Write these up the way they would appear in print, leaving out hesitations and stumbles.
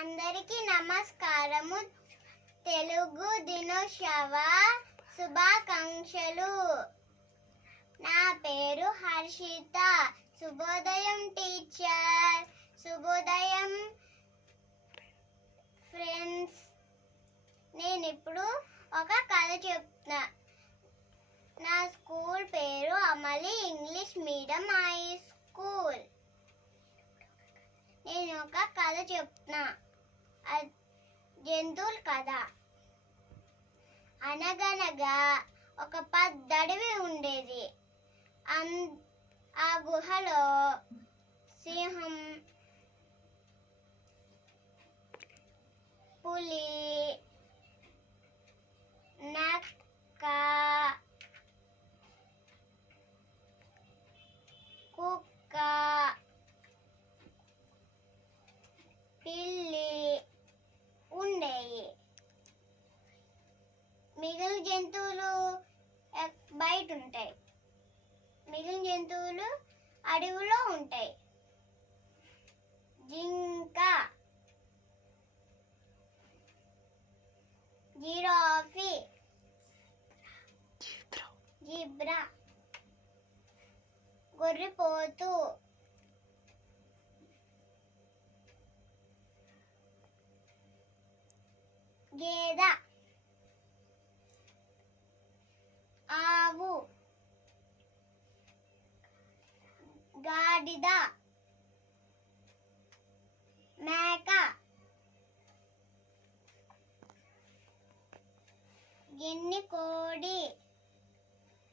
అందరికీ నమస్కారము. తెలుగు దినోత్సవ శుభాకాంక్షలు. నా పేరు హర్షిత. శుభోదయం టీచర్. శుభోదయం ఫ్రెండ్స్. నేను ఇప్పుడు ఒక కథ చెప్తున్నా. నా స్కూల్ పేరు అమలి ఇంగ్లీష్ మీడియం హై స్కూల్. నేను ఒక కథ చెప్తున్నా. జంతువుల కథ. అనగనగా ఒక పెద్ద అడవి ఉండేది. ఆ గుహలో సింహం, పులి, నక్క, కుక్క, పిల్లి ఉండేవి. మిగిలిన జంతువులు బయట ఉంటాయి. మిగిలిన జంతువులు అడవిలో ఉంటాయి. జింక, జిరాఫీ, జిబ్రా, గొర్రెపోతు, గేద, ఆవు, గాడిద, మేక, గిన్నె కోడి,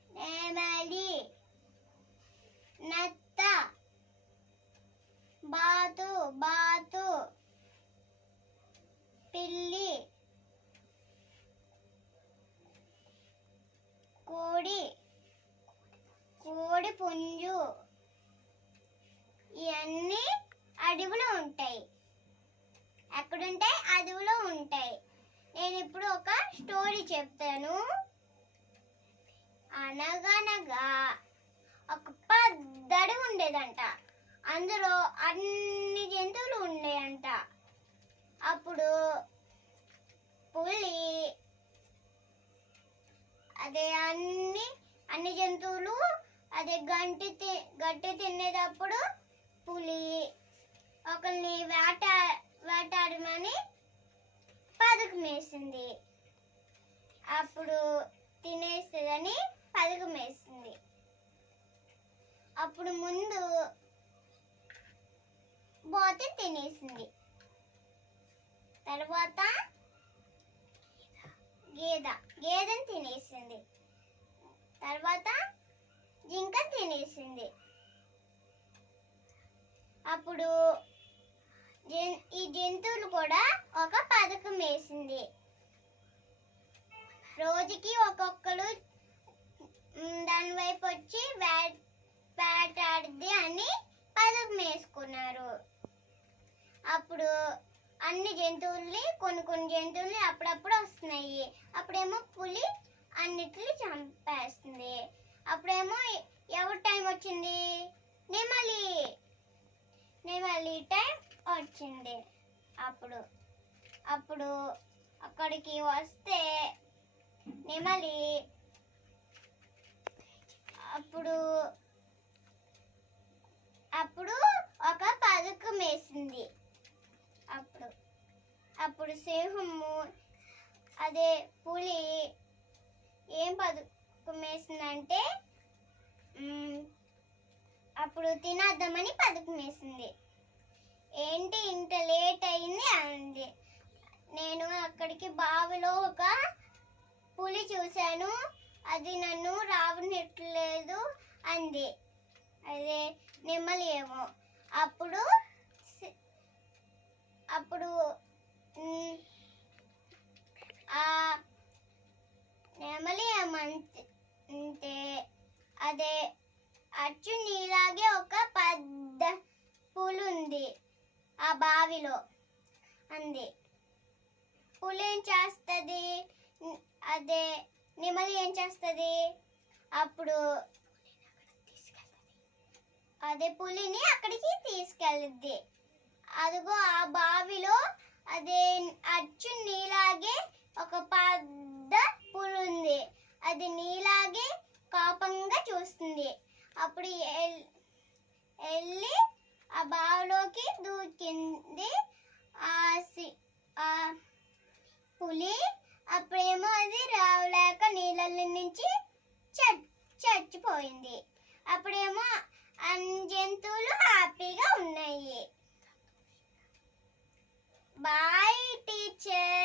నెమలి, నత్త, బాతు, పిల్లి, కోడి పుంజు. ఇవన్నీ అడవిలో ఉంటాయి. ఎక్కడుంటాయి? అడవిలో ఉంటాయి. నేను ఇప్పుడు ఒక స్టోరీ చెప్తాను. అనగనగా ఒక పెద్ద అడవి ఉండేదంట. అందులో అన్ని జంతువులు ఉండేయంట. అప్పుడు పులి అన్ని జంతువులు గట్టి తినేటప్పుడు పులి ఒకరిని వేటాడమని పథకం వేసింది. అప్పుడు తినేస్తుందని పథకం వేసింది. అప్పుడు ముందు బోతే తినేసింది. తర్వాత గేదెని తినేసింది. తర్వాత జింక తినేసింది. అప్పుడు ఈ జంతువులు కూడా ఒక పథకం వేసింది. రోజుకి ఒక్కొక్కరు దాని వైపు వచ్చి వేటాడిద్ది అని పథకం వేసుకున్నారు. అప్పుడు అన్ని జంతువుల్ని కొన్ని జంతువుల్ని అప్పుడప్పుడు వస్తున్నాయి. అప్పుడేమో పులి అన్నిటిని చంపేస్తుంది. అప్పుడేమో ఎవరి టైం వచ్చింది? నెమలి టైం వచ్చింది. అప్పుడు అక్కడికి వస్తే నెమలి అప్పుడు ఒక పథకం వేసింది. అప్పుడు సింహము పులి ఏం పథకం వేసిందంటే అప్పుడు తినేద్దామని పథకం వేసింది. ఏంటి ఇంత లేట్ అయింది అంది. నేను అక్కడికి బావిలో ఒక పులి చూశాను, అది నన్ను రావనిట్లేదు అంది. అదే నెమలి ఏమో అప్పుడు ఆ నెమలి ఏమంటే అదే అచ్చు నీలాగే ఒక పెద్ద పులి ఉంది ఆ బావిలో అంది. పులి ఏం చేస్తుంది? నెమలి ఏం చేస్తుంది? అప్పుడు పులిని అక్కడికి తీసుకెళ్ళిద్ది. అదిగో ఆ బావిలో అదే అచ్చు నీలాగే ఒక పెద్ద పులి ఉంది. అది నీలాగే కోపంగా చూస్తుంది. అప్పుడు వెళ్ళి ఆ బావిలోకి దూకింది ఆ పులి. అప్పుడేమో అది రావలేక నీళ్ళ నుంచి చచ్చిపోయింది. అప్పుడేమో అన్ని జంతువులు హ్యాపీగా ఉన్నాయి. Bye teacher.